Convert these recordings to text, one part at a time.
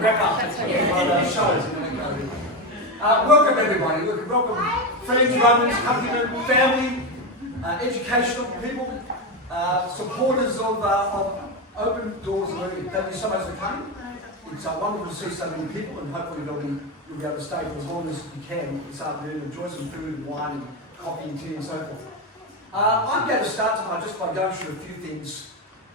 wrap up the shows. Welcome everybody. Welcome friends, runners, countrymen, family, educational people, supporters of Open Doors Learning. Thank you so much for coming. It's wonderful to see so many people, and hopefully you'll be able to stay for as long as you can this afternoon, enjoy some food and wine and coffee and tea and so forth. I'm going to start tonight just by going through a few things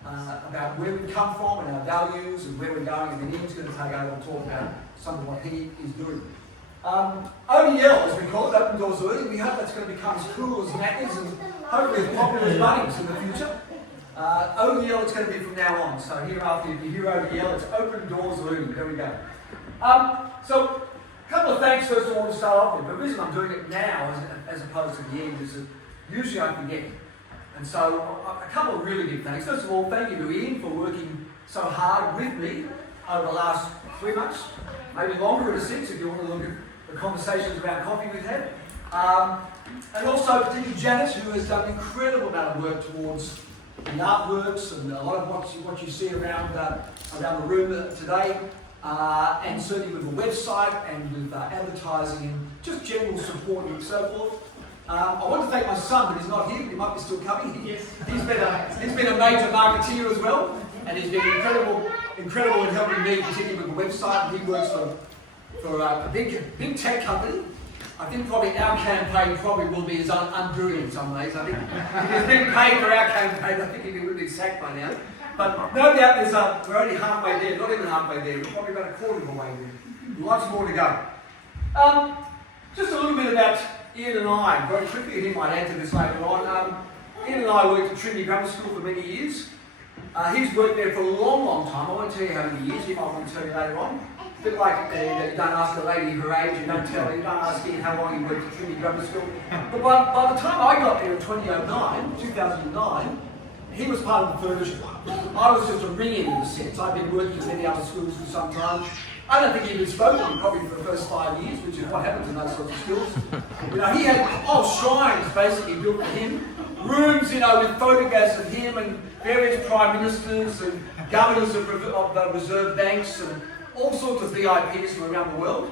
about where we come from and our values and where we're going, and then Ian's going to take over and talk about some of what he is doing. ODL, as we call it, Open Doors Learning, we hope that's going to become as cool as Macca's and hopefully as popular as Bunnings in the future. ODL it's going to be from now on, so hereafter if you hear ODL, it's Open Doors Learning. There we go. So, a couple of thanks first of all to start off with. The reason I'm doing it now as opposed to the end is that usually I forget. And so, a couple of really big thanks. First of all, thank you to Ian for working so hard with me over the last 3 months, maybe longer, or 6 if you want to look at the conversations around coffee we've had. And also particularly Janet, who has done an incredible amount of work towards the artworks and a lot of what you see around the room today, and certainly with the website and with advertising and just general support and so forth. I want to thank my son, but he's not here, but he might be still coming. Yes. He's been a major marketeer as well, and he's been incredible in helping me, particularly with the website. He works for a big tech company. I think probably our campaign probably will be his undoing in some ways. I think if he's been paid for our campaign, I think he would be sacked by now. But no doubt we're only halfway there, not even halfway there, we're probably about a quarter of the way there. Lots more to go. Just a little bit about Ian and I, very quickly, and he might add to this later on. Ian and I worked at Trinity Grammar School for many years. He's worked there for a long, long time. I won't tell you how many years, he might want to tell you later on. A bit like you don't ask a lady her age, you don't ask Ian how long he worked at Trinity Grammar School. But by the time I got there in 2009, he was part of the furniture. I was just a ring-in a sense. I've been working at many other schools for some time. I don't think he even spoke to me probably for the first 5 years, which is what happens in those sorts of schools. He had whole shrines basically built for him, rooms, with photographs of him and various prime ministers and governors of the reserve banks and all sorts of VIPs from around the world.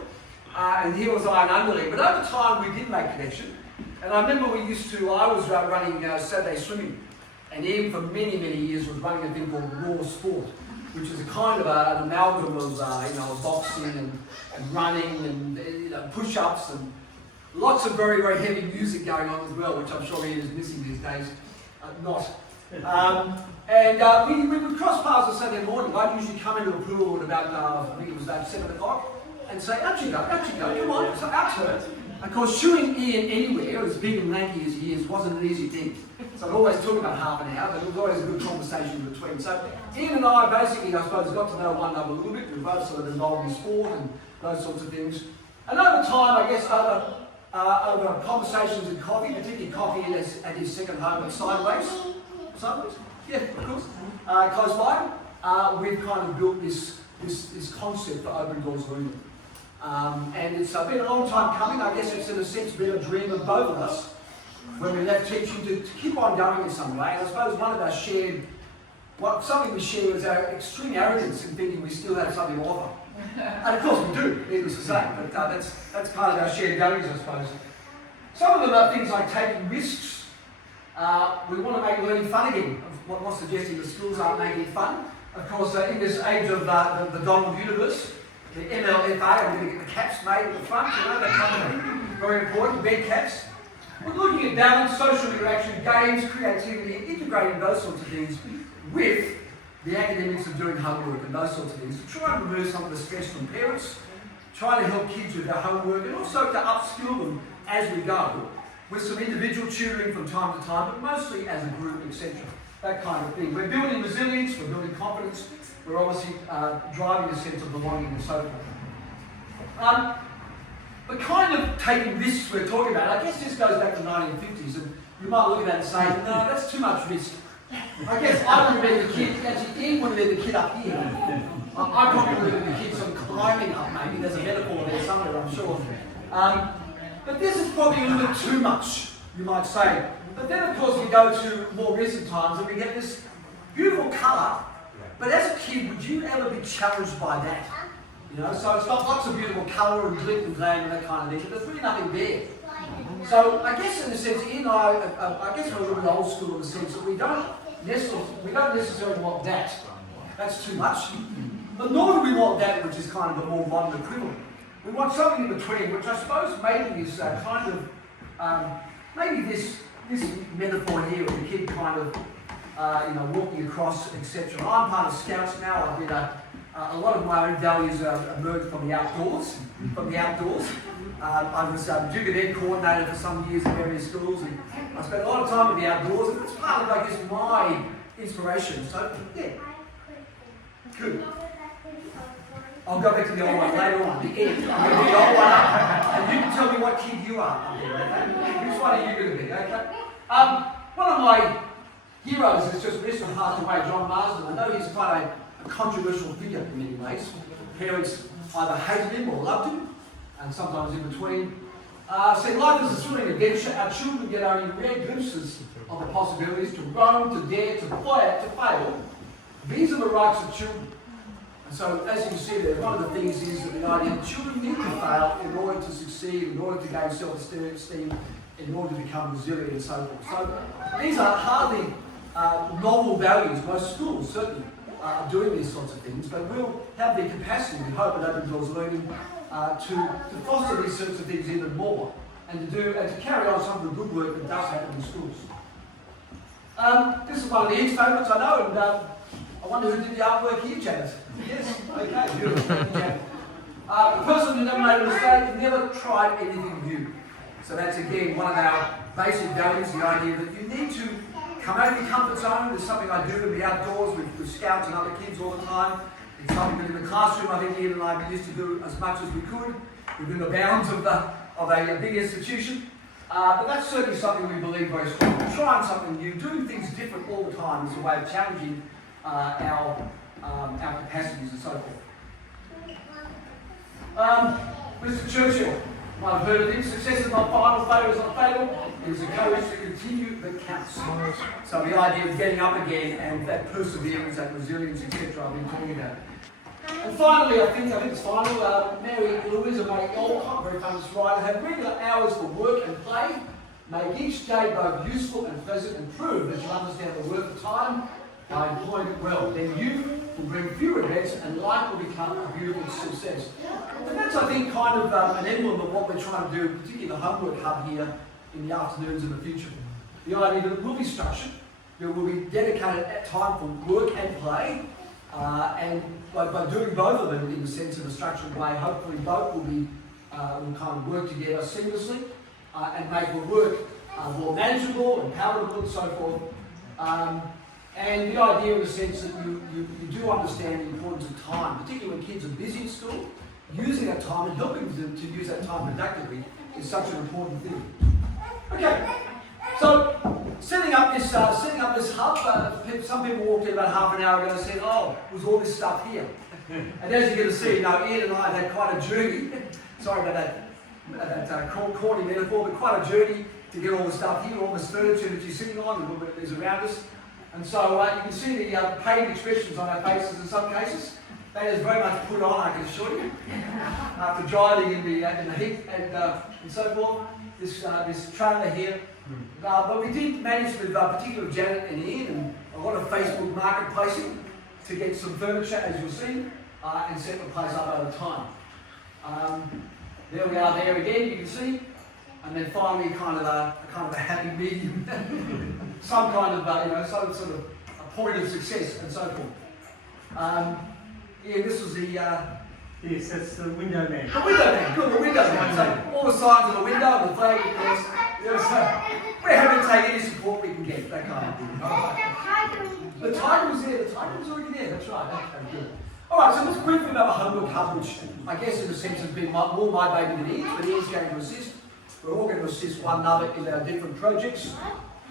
And here was I, an underling. But over time we did make connection. And I remember I was running Saturday swimming. And Ian for many, many years was running a thing called Raw Sport, which is a kind of an amalgam of boxing and running and push-ups and lots of very, very heavy music going on as well, which I'm sure Ian is missing these days. We would cross paths on Saturday morning. I'd usually come into the pool at about, I think it was about 7 o'clock, and say, out you go, come on, so our turn. Of course, shooting Ian anywhere, as big and lanky as he is, wasn't an easy thing. So I'd always talk about half an hour, but it was always a good conversation in between. So Ian and I basically, I suppose, got to know one another a little bit. We were both sort of involved in sport and those sorts of things. And over time, I guess, over conversations and coffee, particularly coffee at his second home at Sideways? Yeah, of course. Close by, we've kind of built this concept for Open Doors Learning. And it's been a long time coming. I guess it's in a sense been a dream of both of us when we left teaching to keep on going in some way. And I suppose one of our something we share was our extreme arrogance in thinking we still have something to offer. And of course we do, needless to say, but that's kind of our shared values, I suppose. Some of them are things like taking risks. We want to make learning fun again. I'm not suggesting the schools aren't making it fun. Of course, in this age of the Donald universe, the MLFA, I'm going to get the caps made at the front, that kind of thing. Very important, bed caps. We're looking at balance, social interaction, games, creativity, and integrating those sorts of things with the academics of doing homework and those sorts of things to try and remove some of the stress from parents, try to help kids with their homework, and also to upskill them as we go with some individual tutoring from time to time, but mostly as a group, etc. That kind of thing. We're building resilience, we're building confidence, we're obviously driving a sense of belonging and so forth. The kind of taking risks we're talking about, I guess this goes back to the 1950s, and you might look at that and say, no, that's too much risk. I guess I would have been the kid, actually Ian would have been the kid up here. I probably would have been the kid sort of climbing up, maybe. There's a metaphor there somewhere, I'm sure. But this is probably a little bit too much, you might say. But then, of course, we go to more recent times and we get this beautiful colour. But as a kid, would you ever be challenged by that? You know, so it's got lots of beautiful colour and glint and glam and that kind of thing, but there's really nothing there. So I guess in a sense, I guess we're a little bit old school in the sense that we don't necessarily want that. That's too much. But nor do we want that, which is kind of the more modern equivalent. We want something in between, which I suppose maybe is kind of, maybe this metaphor here of the kid kind of, walking across, etc. I'm part of Scouts now. I've been a lot of my own values emerged from the outdoors. I was Duke Ed coordinator for some years in various schools, and I spent a lot of time in the outdoors, and it's part of, I guess, my inspiration. So, yeah. Good. I'll go back to the old one later on, the end. I'm going to do the old one up, and you can tell me what kid you are. Okay? Which one are you going to be? Okay? One of my heroes has just recently passed away, John Marsden. I know he's quite a controversial figure in many ways. Parents either hated him or loved him, and sometimes in between. See, life is a thrilling adventure. Our children get only rare glimpses of the possibilities to roam, to dare, to fail. These are the rights of children. And so, as you can see there, one of the things is that the idea that children need to fail in order to succeed, in order to gain self-esteem, in order to become resilient and so forth. So, these are hardly novel values. Most schools certainly are doing these sorts of things, but will have the capacity, we hope, at Open Doors Learning to foster these sorts of things even more, and to carry on some of the good work that does happen in schools. This is one of the end statements, I know, and I wonder who did the artwork here, Janet. Yes, okay, beautiful. Thank you, Janet. The person who never made a mistake never tried anything new. So that's again one of our basic values, the idea that you need to come out of your comfort zone. It's something I do in the outdoors with Scouts and other kids all the time. It's something that in the classroom I think Ian and I used to do as much as we could within the bounds of a big institution. But that's certainly something we believe very strongly. Trying something new, doing things different all the time is a way of challenging our capacities and so forth. Mr. Churchill, you might have heard of him. Success is not final, failure is not fatal. It is a courage to continue that counts. So the idea of getting up again and that perseverance, that resilience, etc. I've been talking about. And finally, I think it's final, Mary Louisa May Alcott, very famous writer, had regular hours for work and play. Make each day both useful and pleasant, and prove that you understand the worth of time by employing it well. Then you will bring few regrets and life will become a beautiful success. And that's, I think, kind of an emblem of what we're trying to do, particularly the homework hub here in the afternoons in the future. The idea that it will be structured, there will be dedicated time for work and play, and by doing both of them in the sense of a structured way, hopefully both will kind of work together seamlessly and make the work more manageable and palatable and so forth. And the idea in the sense that you do understand the importance of time, particularly when kids are busy at school, using that time and helping them to use that time productively is such an important thing. Okay, so setting up this hub, some people walked in about half an hour ago and said, oh, was all this stuff here? And as you're going to see, Ian and I have had quite a journey, sorry about that corny metaphor, but quite a journey to get all the stuff here, all this furniture that you're sitting on, and that is around us. And so you can see the pained expressions on our faces in some cases. That is very much put on, I can assure you, after driving in the heat and so forth. This trailer here. But we did manage with particularly Janet and Ian and a lot of Facebook marketplacing to get some furniture, as you'll see, and set the place up over time. There we are there again, you can see. And then finally kind of a happy medium. Some kind of, some sort of a point of success and so forth. This was the... yes, that's the window man. The window man, good, the window man. So all the signs of the window and the flag, of course. We're happy to take any support we can get, that kind of thing. The title was there, the title was already there, that's right. Okay, good. Alright, so let's briefly about the homework hub, which I guess in a sense has been more my baby than Ian's, but Ian's going to assist. We're all going to assist one another in our different projects.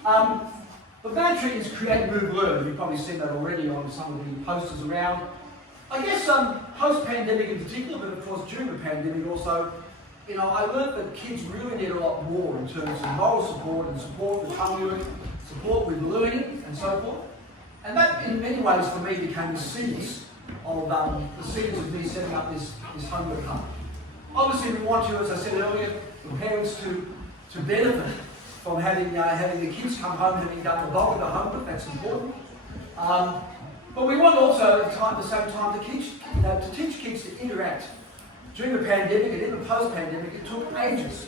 The mantra is create, move, learn. You've probably seen that already on some of the posters around. I guess post-pandemic in particular, but of course during the pandemic also, I learned that kids really need a lot more in terms of moral support and support with homework, support with learning and so forth. And that in many ways for me became the seeds of the seeds of me setting up this homework hub. Obviously, we want you, as I said earlier, the parents to benefit from having the kids come home having done the bulk of the homework. That's important. But we want also at the same time to teach kids to interact. During the pandemic and even post-pandemic, it took ages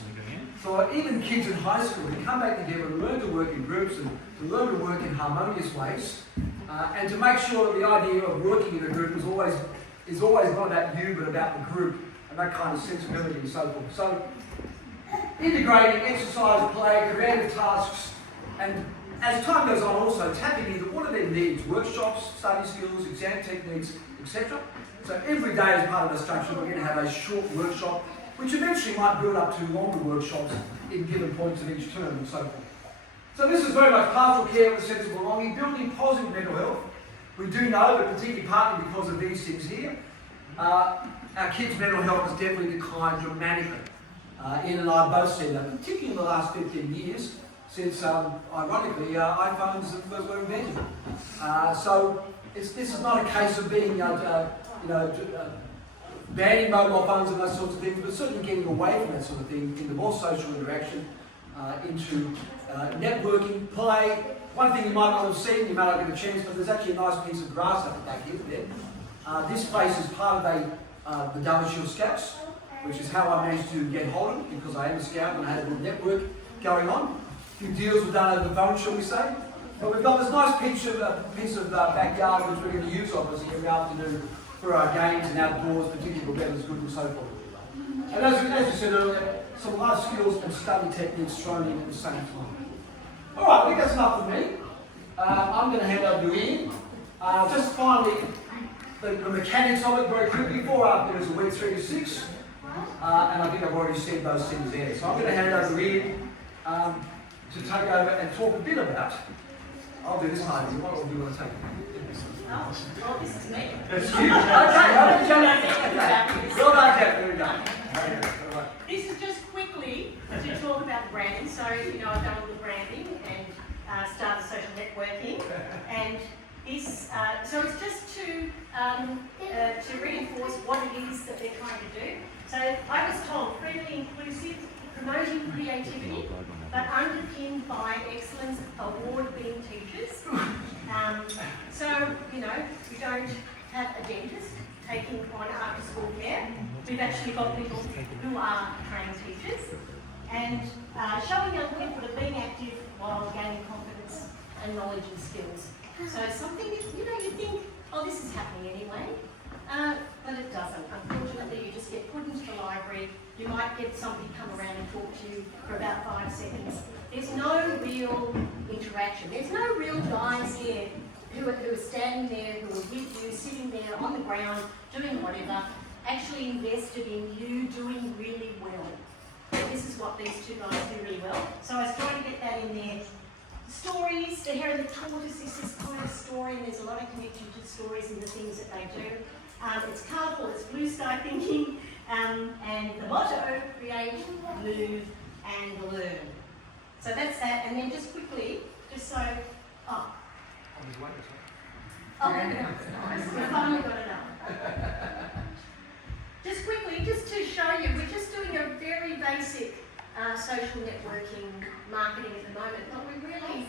for even kids in high school to come back together and learn to work in groups and to learn to work in harmonious ways, and to make sure that the idea of working in a group is always not about you but about the group and that kind of sensibility and so forth. So integrating exercise, play, creative tasks, and as time goes on also tapping into what are their needs, workshops, study skills, exam techniques, etc. So every day as part of the structure we're going to have a short workshop which eventually might build up to longer workshops in given points of each term and so forth. So this is very much pastoral care with a sense of belonging, building positive mental health. We do know that particularly partly because of these things here, our kids' mental health has definitely declined dramatically. Ian and I both said that, particularly in the last 15 years, since, ironically, iPhones were invented. So this is not a case of being, banning mobile phones and those sorts of things, but certainly getting away from that sort of thing into more social interaction, into networking, play. One thing you might not have seen, you may not get a chance, but there's actually a nice piece of grass up the back here there. This place is part of the Dulwich Hill Scouts, which is how I managed to get hold of it, because I am a scout and I had a good network going on. A few deals were done over the phone, shall we say. But we've got this nice piece of backyard which we're going to use obviously every afternoon for our games and outdoors, particularly for weather's good and so forth. And as we said earlier, some life skills and study techniques thrown in at the same time. Alright, I think that's enough for me. I'm going to hand over to Ian. Just finally, the mechanics of it very quickly. Before after is a week 3 to 6. And I think I've already said those things there. So I'm going to hand over to Ian to take over and talk a bit about. I'll do this part. What do you want to take? Oh, well, this is me. That's you. Okay. Well done, Janet. There we go. This is just quickly to talk about branding. So, I've done all the branding and started social networking. And this, so it's just to reinforce what it is that they're trying to do. So I was told friendly, inclusive, promoting creativity, but underpinned by excellence, award-winning teachers. So, we don't have a dentist taking on after-school care. We've actually got people who are trained teachers. And showing young people that being active while gaining confidence and knowledge and skills. So something, you think, oh, this is happening anyway. But it doesn't. Unfortunately, you just get put into the library. You might get somebody come around and talk to you for about 5 seconds. There's no real interaction. There's no real guys here who are standing there, who are with you, sitting there on the ground, doing whatever, actually invested in you doing really well. This is what these two guys do really well. So I was trying to get that in there. Stories, the Hare and the Tortoise is this kind of story, and there's a lot of connection to stories and the things that they do. It's colourful, it's blue sky thinking, and the motto, create, move, and learn. So that's that, and then just quickly, just so, oh, there we go. Nice. We finally got it up. Just quickly, just to show you, we're just doing a very basic social networking marketing at the moment, but we really,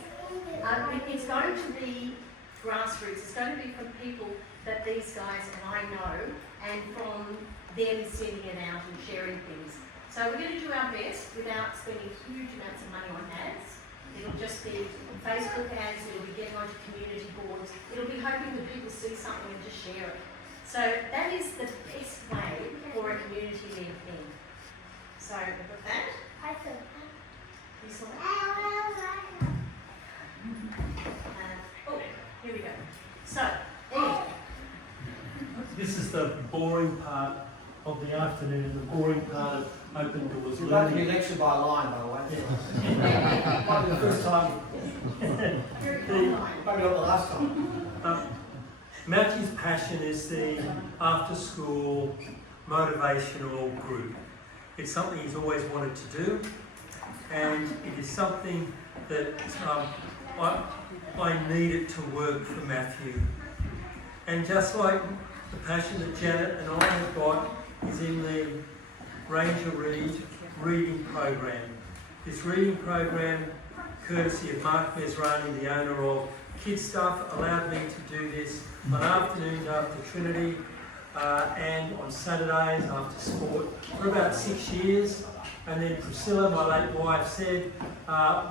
it's going to be grassroots. It's going to be from people that these guys and I know, and from them sending it out and sharing things. So we're going to do our best without spending huge amounts of money on ads. It'll just be Facebook ads, it'll be getting onto community boards, it'll be hoping that people see something and just share it. So that is the best way for a community-led thing. So with that, you saw that? Oh, here we go. So, This is the boring part of the afternoon, the boring part of open doors You're about to be learning. lectured by a line, by the way. Might be the first time. Maybe not the last time. Matthew's passion is the after-school motivational group. It's something he's always wanted to do, and it is something that I needed to work for Matthew. And just like the passion that Janet and I have got is in the Ranger Read reading program. This reading program, courtesy of Mark Mesrani, the owner of Kids Stuff, allowed me to do this on afternoons after Trinity and on Saturdays after sport for about 6 years. And then Priscilla, my late wife, said,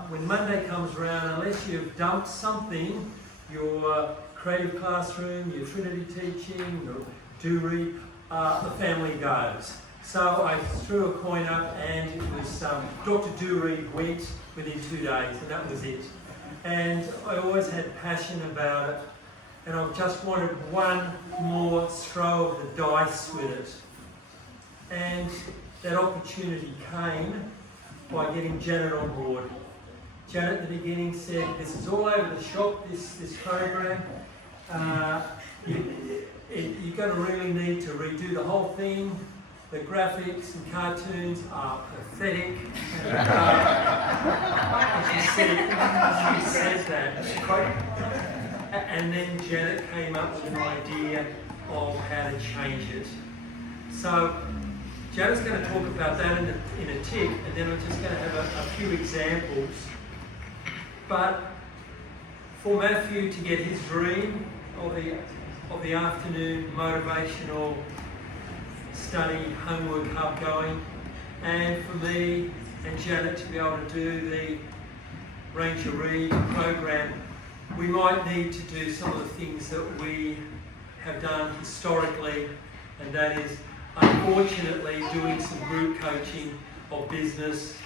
when Monday comes around, unless you've dumped something, your creative classroom, your Trinity teaching, your do-read, the family goes. So I threw a coin up and it was Dr. Do-Read went within 2 days, and that was it. And I always had passion about it, and I just wanted one more throw of the dice with it. And that opportunity came by getting Janet on board. Janet at the beginning said, this is all over the shop, this program. You're going to really need to redo the whole thing. The graphics and cartoons are pathetic. She said that. And then Janet came up with an idea of how to change it. So Janet's going to talk about that in a tick, and then I'm just going to have a few examples. But for Matthew to get his dream of the afternoon motivational study homework hub going, and for me and Janet to be able to do the Ranger Read program, we might need to do some of the things that we have done historically, and that is unfortunately doing some group coaching of business,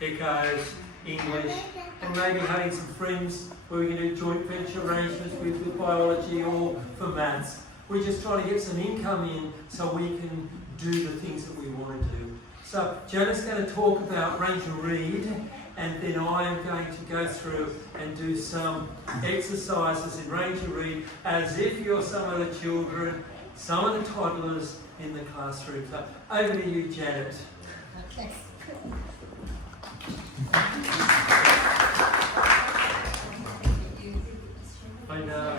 ecos, English, and maybe having some friends where we can do joint venture arrangements with biology or for maths. We're just trying to get some income in so we can do the things that we want to do. So Janet's going to talk about Ranger Read, and then I'm going to go through and do some exercises in Ranger Read as if you're some of the children, some of the toddlers in the classroom. So over to you, Janet. Okay. I know.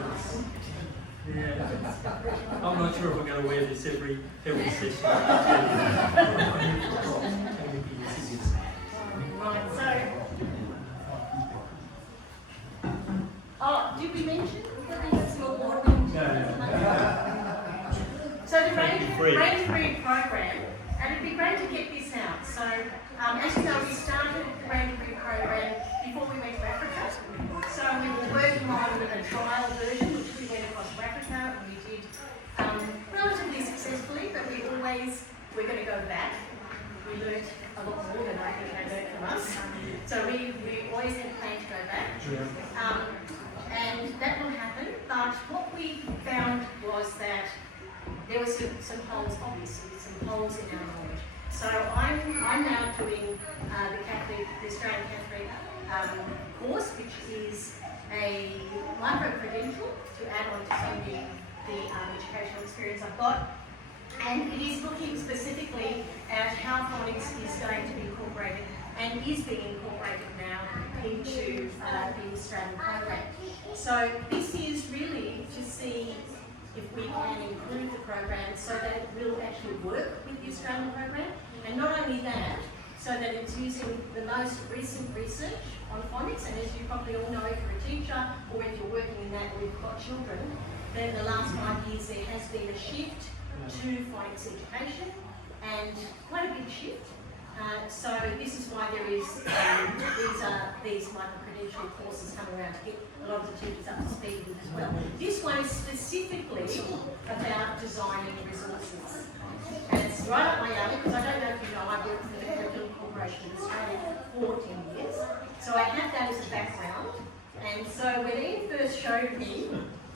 Yeah. I'm not sure if we're going to wear this every session. Right, so, did we mention that there's a small water? So the Ranger Read program, and it'd be great to get this out. So, as you know, we started the Ranger Read program before we went to Africa. So we were working on a trial version, which we went across to Africa, and we did relatively successfully, but we're going to go back. We learned a lot more than I think they learned from us. So we always had planned to go back. And that will happen, but what we found was that there were some holes, obviously, some holes in our knowledge. So I'm now doing the Australian Catholic course, which is a micro-credential to add on to some of the educational experience I've got. And it is looking specifically at how phonics is going to be incorporated and is being incorporated now into the Australian program. So this is really to see if we can improve the program so that it will actually work with the Australian program. And not only that, so that it's using the most recent research on phonics. And as you probably all know, if you're a teacher or if you're working in that or you've got children, then the last 5 years there has been a shift to phonics education, and quite a big shift. So this is why there is these micro-credential courses coming around to get a lot of the teachers up to speed with as well. This one is specifically about designing resources. And it's right up my alley, because I don't know if you know, I've worked for the Curriculum Corporation in Australia for 10 years. So I have that as a background. And so when Ian first showed me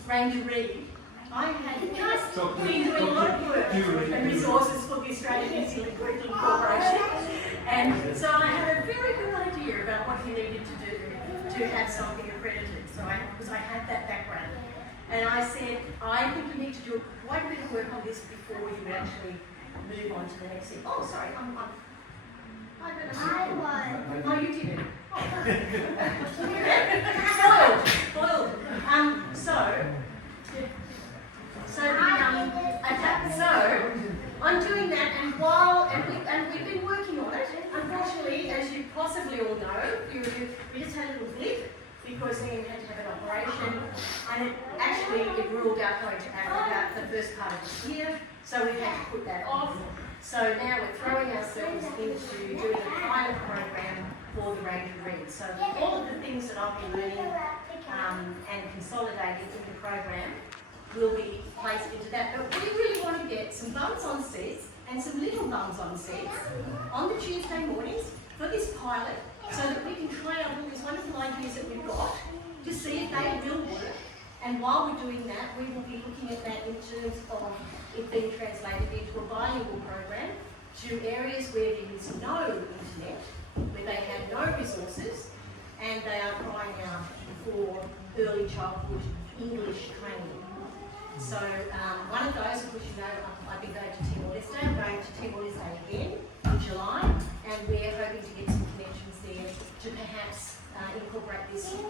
Ranger Read, I had just been doing a lot of work and resources for the Australian New Zealand Curriculum Corporation. And so I had a very good idea about what you needed to do to have something accredited. So because I had that background. And I said, I think you need to do quite a bit of work on this before you actually move on to the next thing. Oh, sorry, I won. No, you didn't. I'm doing that, and we've been working on it. Unfortunately, as you possibly all know, we just had a little blip because Ian had to have an operation, and it ruled out going to Africa the first part of this year, so we had to put that off. So now we're throwing ourselves into doing a pilot program for the range of reads. So all of the things that I've been learning and consolidating in the program will be placed into that. But we really want to get some bums on seats and some little bums on seats on the Tuesday mornings for this pilot, so that we can try out all these wonderful ideas that we've got to see if they will work. And while we're doing that, we will be looking at that in terms of it being translated into a bilingual program to areas where there is no internet, where they have no resources, and they are crying out for early childhood English training. So one of those, of course, you know, I've been going to Timor-Leste. I'm going to Timor-Leste again in July, and we're hoping to get some connections there to perhaps incorporate this into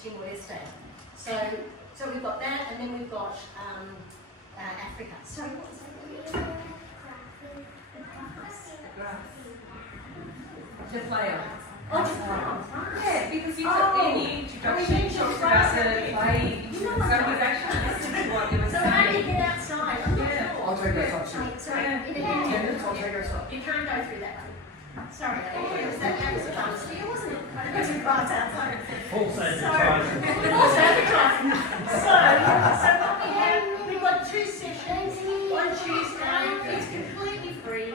Timor-Leste. So we've got that, and then we've got Africa. So what's that? The player. Oh, just play on. Yeah, because you took in the introduction, you talked about the play. So we've actually listened to what it was So how do you saying. get outside? I'm not sure. I'll take us up soon. Sorry, 10 minutes, I'll take us up. you can't go through that way. Sorry, that was a fun steal, wasn't it? I don't know right outside. False So, advertising. false advertising. So what we have, we've got 2 sessions on Tuesday. It's completely free.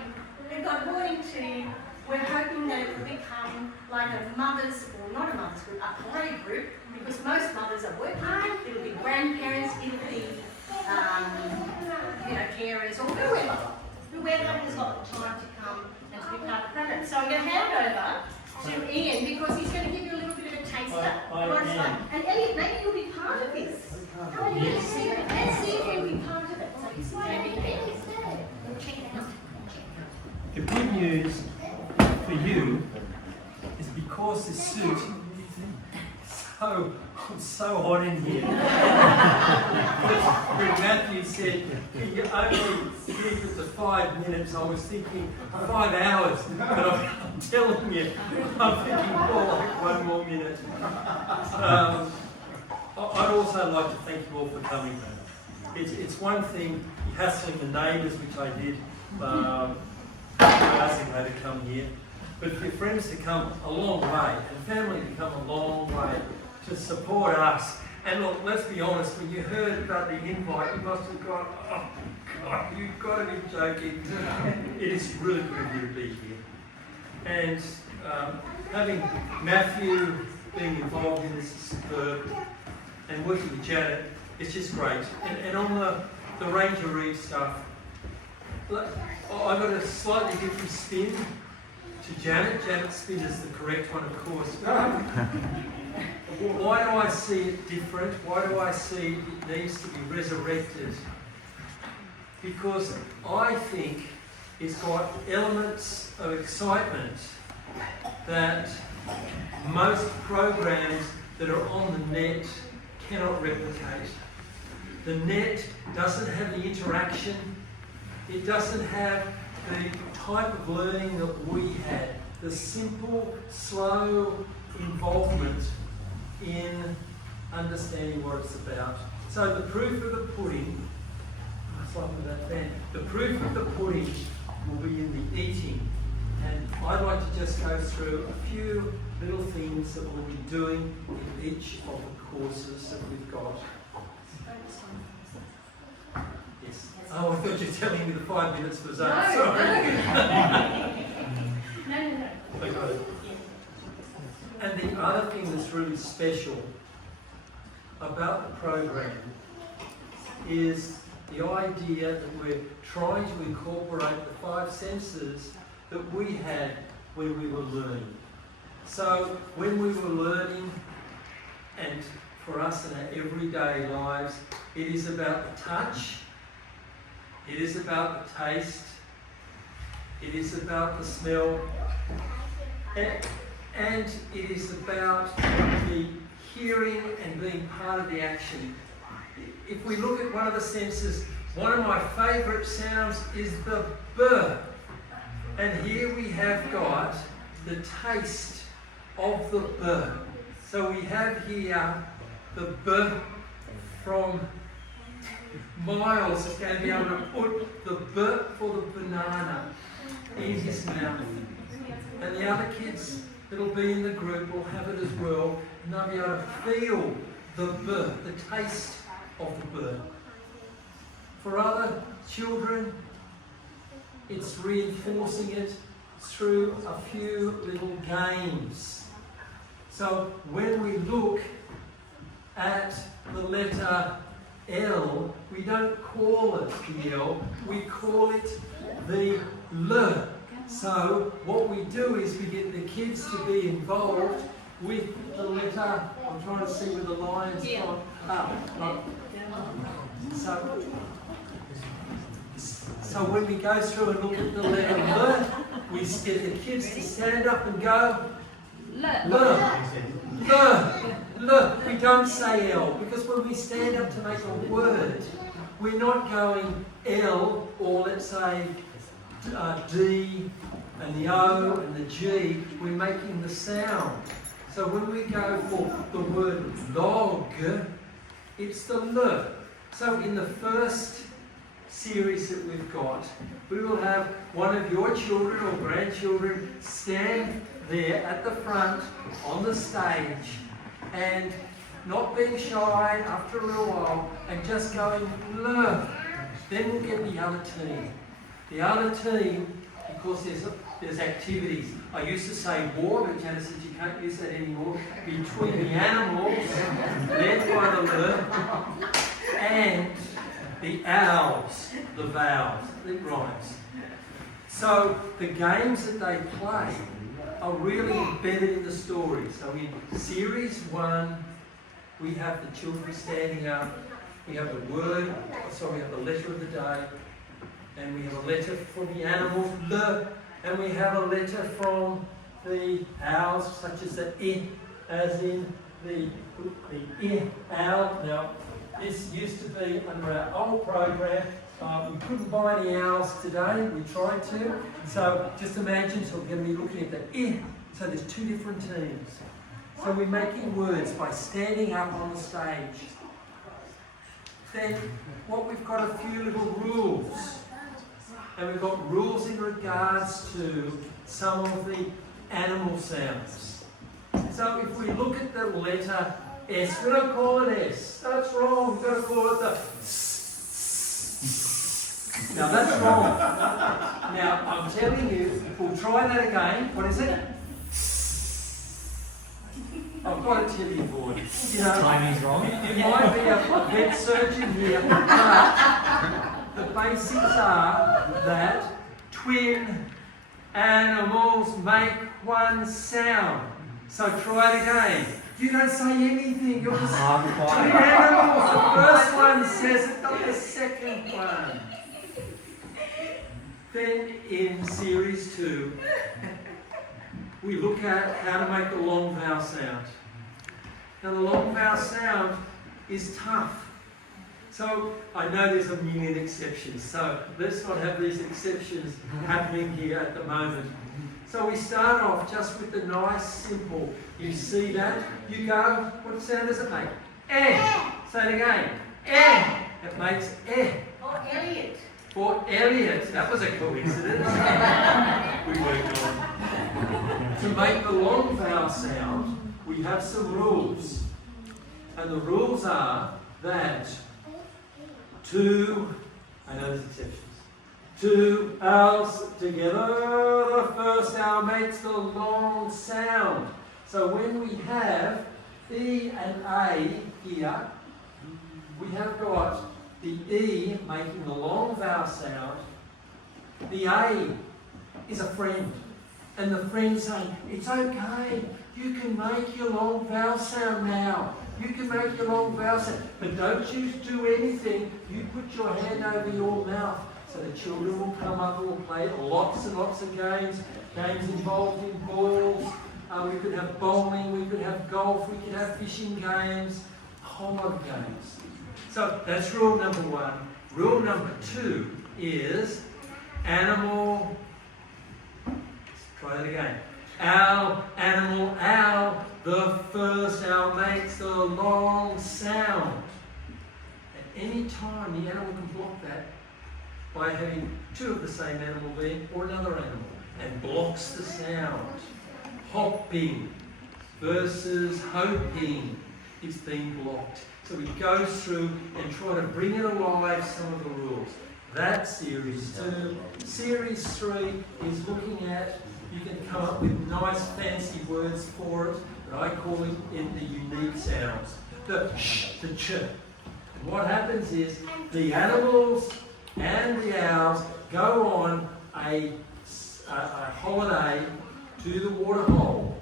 We've got morning tea. We're hoping that it will become like a mothers, or not a mothers group, a play group, because most mothers are working. It'll be grandparents, it'll be carers, or whoever has got the time to come and to be part of the program. So I'm going to hand over to Ian, because he's going to give you a little bit of a taster. Ian. And Elliot, maybe you'll be part of this. Come on, let's see if you'll be part of it. So you see we'll check it out. The good news for you is because this suit it's so hot in here. When Matthew said, you only keep it to 5 minutes, I was thinking 5 hours. But I'm telling you, I'm thinking more like 1 more minute. I'd also like to thank you all for coming. It's one thing hassling the neighbours, which I did, asking her to come here. But for your friends to come a long way, and family to come a long way to support us. And look, let's be honest, when you heard about the invite, you must have gone, oh God, you've got to be joking. It is really good of you to be here. And having Matthew being involved in this is superb, and working with Janet, it's just great. And on the range of read stuff, I've got a slightly different spin to Janet. Janet's spin is the correct one, of course. Why do I see it different? Why do I see it needs to be resurrected? Because I think it's got elements of excitement that most programs that are on the net cannot replicate. The net doesn't have the interaction. It doesn't have the type of learning that we had. The simple, slow involvement in understanding what it's about. So the proof of the pudding, it's like with that band, the proof of the pudding will be in the eating. And I'd like to just go through a few little things that we'll be doing in each of the courses that we've got. Yes. Oh, I thought you were telling me the 5 minutes was up. No. Sorry. No. Okay. And the other thing that's really special about the program is the idea that we're trying to incorporate the 5 senses that we had when we were learning. So when we were learning, and for us in our everyday lives, it is about the touch, it is about the taste, it is about the smell, and it is about the hearing and being part of the action. if we look at one of the senses, one of my favourite sounds is the B. And here we have got the taste of the B. So we have here the B from Miles is going to be able to put the B for the banana in his mouth. And the other kids that'll be in the group will have it as well, and they'll be able to feel the B, the taste of the B. For other children, it's reinforcing it through a few little games. So when we look at the letter L, we don't call it the L, we call it the L. So what we do is we get the kids to be involved with the letter, I'm trying to see where the line's gone. So when we go through and look at the letter L, we get the kids to stand up and go L. We don't say L, because when we stand up to make a word, we're not going L, or let's say D and the O and the G, we're making the sound. So when we go for the word log, it's the L. So in the first series that we've got, we will have one of your children or grandchildren stand there at the front on the stage and not being shy after a little while and just going L. Then we'll get the other team. The other team, because there's activities. I used to say war, but Janet said you can't use that anymore. Between the animals, led by the L, and the owls, the vowels, it rhymes. So the games that they play are really embedded in the story. So in series 1, we have the children standing up, we have the word, we have the letter of the day, and we have a letter from the animals, L, and we have a letter from the owls, such as the I, as in the I owl. Now, this used to be under our old program. We couldn't buy any owls today. We tried to. So just imagine, so we're going to be looking at the I. So there's 2 different teams. So we're making words by standing up on the stage. Then what we've got a few little rules. And we've got rules in regards to some of the animal sounds. So if we look at the letter S, we don't call it S. That's wrong. We've got to call it the S. Now that's wrong. Now I'm telling you, we'll try that again. What is it? I've got to tell you, boy. You know, timing's wrong. You might be a vet surgeon here, but the basics are that twin animals make one sound. So try it again. You don't say anything. You're just twin animals. The first one says it, not the second one. Then in series 2, we look at how to make the long vowel sound. Now the long vowel sound is tough. So I know there's a million exceptions, so let's not have these exceptions happening here at the moment. So we start off just with the nice, simple. You see that? You go, what sound does it make? Eh. Say it again. Eh. It makes eh. Or Elliot. For Elliot. That was a coincidence. We worked on. To make the long vowel sound, we have some rules. And the rules are that I know there's exceptions. 2 owls together, the first owl makes the long sound. So when we have E and A here, we have got the E making the long vowel sound. The A is a friend. And the friend saying, it's okay, you can make your long vowel sound now. You can make your long vowel sound. But don't you do anything. You put your hand over your mouth. So the children will come up and will play lots and lots of games. Games involving balls. We could have bowling, we could have golf, we could have fishing games. A whole lot of games. So that's rule number 1. Rule number 2 is animal. Let's try that again. Owl, animal, owl. The first owl makes a long sound. At any time, the animal can block that by having 2 of the same animal there or another animal, and blocks the sound. Hopping versus hoping is being blocked. So we go through and try to bring it alive, some of the rules. That's series 2. Series 3 is looking at, you can come up with nice fancy words for it, but I call it in the unique sounds. The sh, the ch. And what happens is the animals and the owls go on a holiday to the waterhole,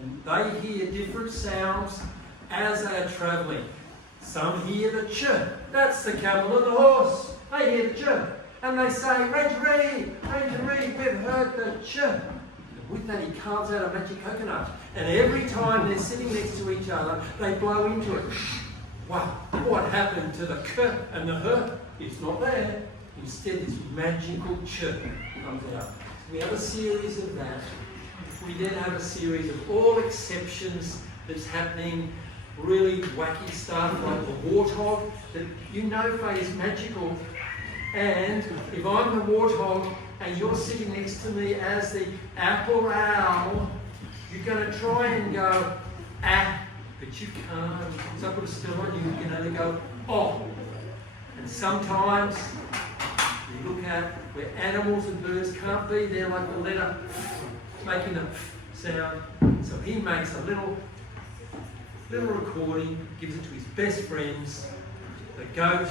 and they hear different sounds as they are travelling. Some hear the ch, that's the camel and the horse. They hear the ch, and they say, Rangeree, Rangeree, we've heard the ch. And with that, he carves out a magic coconut, and every time they're sitting next to each other, they blow into it. Wow, what happened to the k and the h? It's not there. Instead, this magical ch comes out. We have a series of that. We then have a series of all exceptions that's happening, really wacky stuff like the warthog that you know is magical. And if I'm the warthog and you're sitting next to me as the apple owl, you're going to try and go ah, but you can't. So I put a spell on you, you can only go oh. And sometimes you look at where animals and birds can't be there, like the letter making a sound. So he makes a little recording, gives it to his best friends, the goat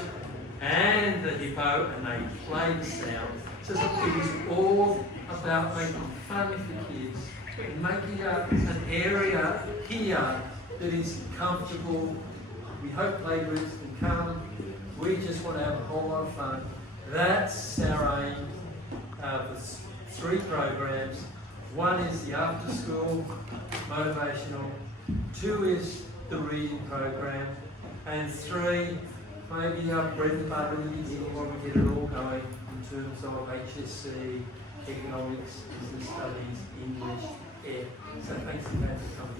and the hippo, and they play the sound. So it is all about making fun with the kids, and making an area here that is comfortable. We hope playgroups can come. We just want to have a whole lot of fun. That's our aim. The 3 programs. 1 is the after school motivational, 2 is the reading program, and 3 maybe our bread and butter in the beginning while we get it all going in terms of HSC, economics, business studies, English, ed. So thanks again for coming.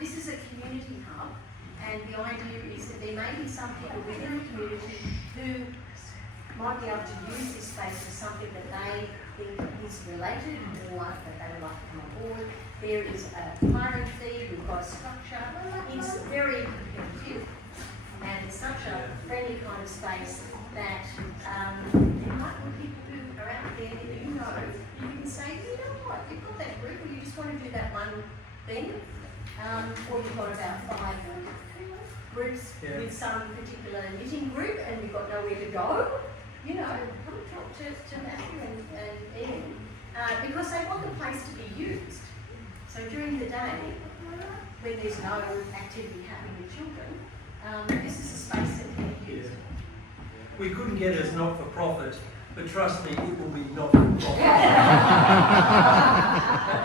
This is a community hub, and the idea is that there may be some people within the community who might be able to use this space for something that they think is related or that they would like to come on board. There is a hiring fee, we've got a structure. It's very competitive, and it's such a friendly kind of space that there might be people who are out there that you know, you can say, you know what, you've got that group, or you just want to do that one thing. Or you've got about 5 groups with some particular knitting group and you've got nowhere to go. You know, come and talk to Matthew and Ian because they want the place to be used. So during the day, when there's no activity happening with children, this is a space that can be used. We couldn't get as not-for-profit, but trust me, it will be not-for-profit.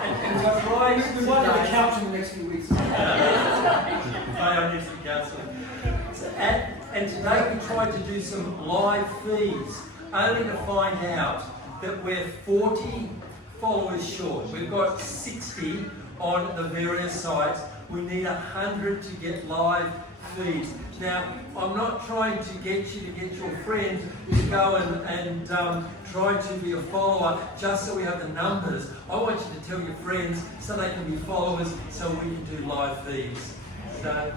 And so, Brian, we might have a couch in the next few weeks. I used to counsel. And today we tried to do some live feeds, only to find out that we're 40 followers short. We've got 60 on the various sites. We need 100 to get live feeds. Now, I'm not trying to get you to get your friends to go and try to be a follower just so we have the numbers. I want you to tell your friends so they can be followers so we can do live feeds. So,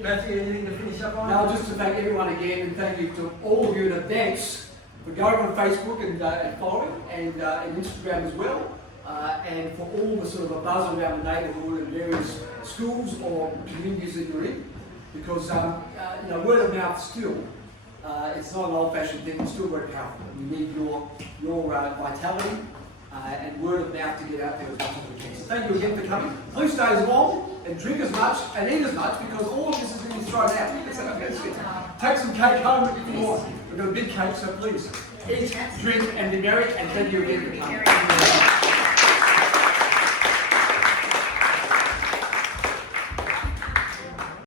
Matthew, anything to finish up on? No, just to thank everyone again, and thank you to all of you in advance for going on Facebook and following, and Instagram as well, and for all the sort of a buzz around the neighbourhood and various schools or communities that you're in, because word of mouth still, it's not an old-fashioned thing, it's still very powerful. You need your vitality and word of mouth to get out there as much as we can. So thank you again for coming. Please stay as long and drink as much and eat as much, because all of this is going to be thrown out. Take some cake home if you want. We've got a big cake, so please eat, drink and be merry, and thank you again for coming.